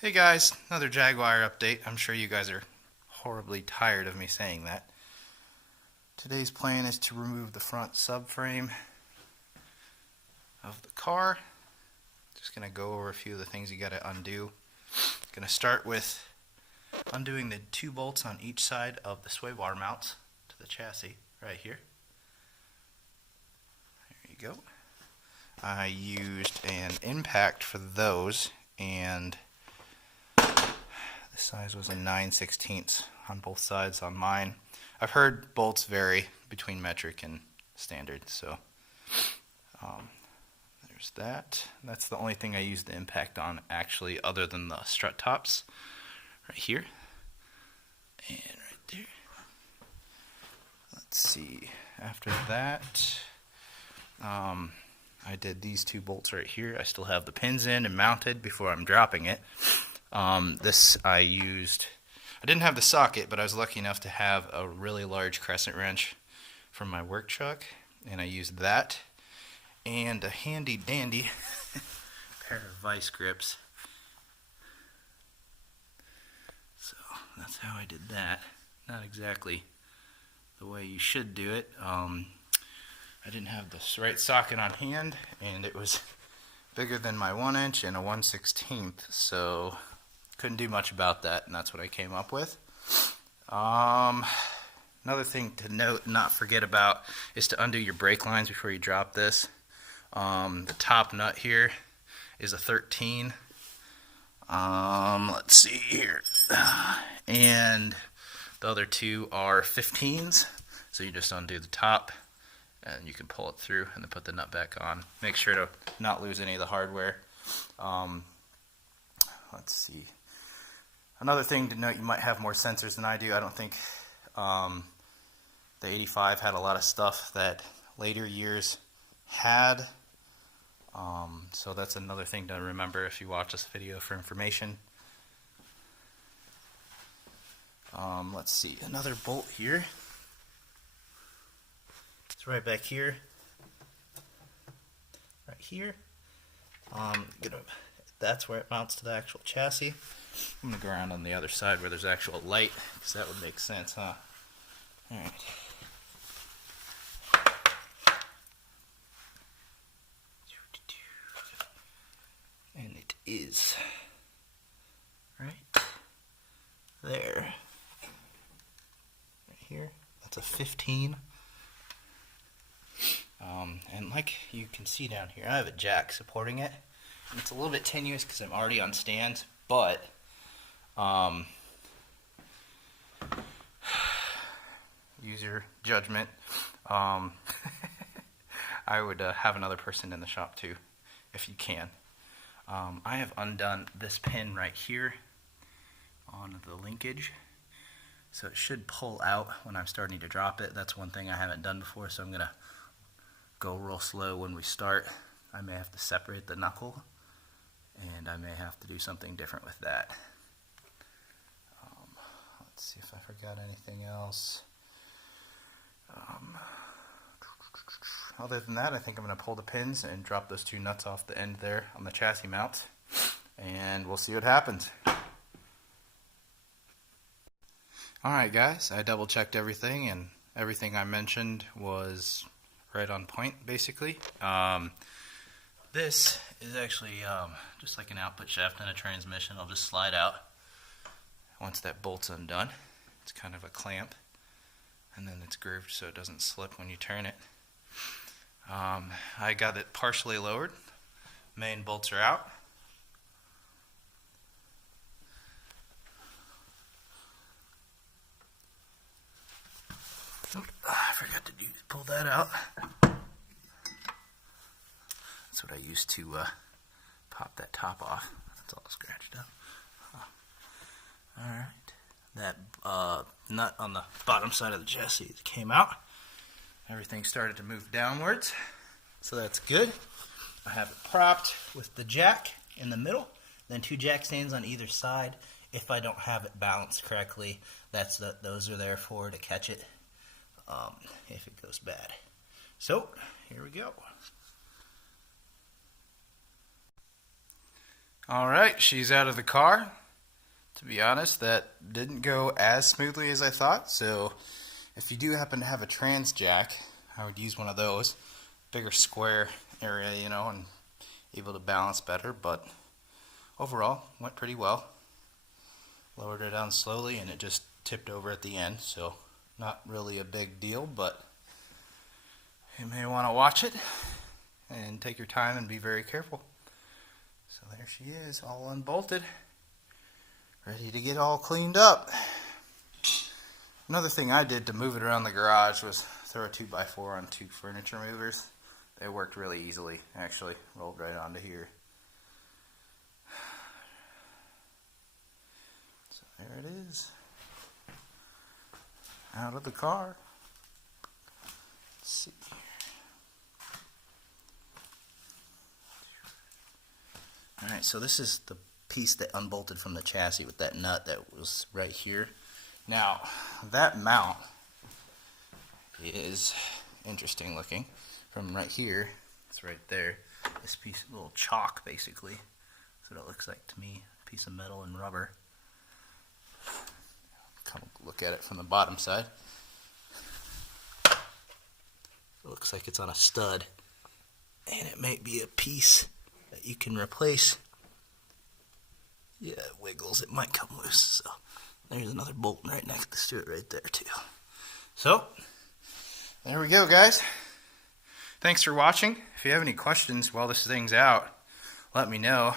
Hey guys, another Jaguar update. I'm sure you guys are horribly tired of me saying that. Today's plan is to remove the front subframe of the car. Just going to go over a few of the things you got to undo. Going to start with undoing the 2 bolts on each side of the sway bar mounts to the chassis right here. There you go. I used an impact for those, and the size was a 9/16 on both sides on mine. I've heard bolts vary between metric and standard, so there's that. That's the only thing I used the impact on, actually, other than the strut tops right here and right there. Let's see. After that, I did these 2 bolts right here. I still have the pins in and mounted before I'm dropping it. This I didn't have the socket, but I was lucky enough to have a really large crescent wrench from my work truck, and I used that and a handy dandy pair of vice grips. So that's how I did that. Not exactly the way you should do it. I didn't have the right socket on hand, and it was bigger than my 1 inch and a 1/16, so couldn't do much about that, and that's what I came up with. Another thing to note and not forget about is to undo your brake lines before you drop this. The top nut here is a 13. Let's see here. And the other 2 are 15s, so you just undo the top and you can pull it through and then put the nut back on. Make sure to not lose any of the hardware. Let's see. Another thing to note, you might have more sensors than I do. I don't think the 85 had a lot of stuff that later years had. So that's another thing to remember if you watch this video for information. Let's see, another bolt here. It's right back here. Right here. That's where it mounts to the actual chassis. I'm going to go around on the other side where there's actual light, because that would make sense, huh? Alright. And it is right there. Right here. That's a 15. And like you can see down here, I have a jack supporting it. And it's a little bit tenuous because I'm already on stands, but use your judgment. I would have another person in the shop too, if you can. I have undone this pin right here on the linkage, so it should pull out when I'm starting to drop it. That's one thing I haven't done before, so I'm going to go real slow when we start. I may have to separate the knuckle, and I may have to do something different with that. Let's see if I forgot anything else. Other than that, I think I'm going to pull the pins and drop those 2 nuts off the end there on the chassis mount, and we'll see what happens. Alright guys, I double checked everything, and everything I mentioned was right on point, basically. This is actually just like an output shaft in a transmission. It'll just slide out once that bolt's undone. It's kind of a clamp, and then it's grooved so it doesn't slip when you turn it. I got it partially lowered. Main bolts are out. I forgot to pull that out. That's what I used to pop that top off. That's all scratched up. Alright. That nut on the bottom side of the chassis came out. Everything started to move downwards, so that's good. I have it propped with the jack in the middle, then 2 jack stands on either side. If I don't have it balanced correctly, those are there for to catch it if it goes bad. So here we go. Alright, she's out of the car. To be honest, that didn't go as smoothly as I thought, so if you do happen to have a trans jack, I would use one of those. Bigger square area, you know, and able to balance better, but overall, went pretty well. Lowered it down slowly and it just tipped over at the end, so not really a big deal, but you may want to watch it and take your time and be very careful. So there she is, all unbolted, ready to get all cleaned up. Another thing I did to move it around the garage was throw a 2x4 on 2 furniture movers. They worked really easily, actually, rolled right onto here. So there it is, out of the car. Let's see here. Alright, so this is the piece that unbolted from the chassis with that nut that was right here. Now, that mount is interesting looking. From right here, it's right there. This piece, little chalk basically. That's what it looks like to me. A piece of metal and rubber. Come look at it from the bottom side. It looks like it's on a stud. And it might be a piece that you can replace. Yeah, it wiggles, it might come loose. So there's another bolt right next to it right there too. So there we go, guys. Thanks for watching. If you have any questions while this thing's out, let me know.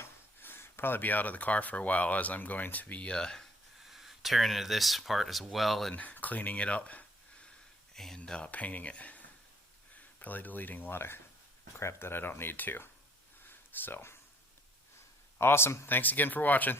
Probably be out of the car for a while as I'm going to be tearing into this part as well and cleaning it up and painting it. Probably deleting a lot of crap that I don't need to. So, awesome. Thanks again for watching.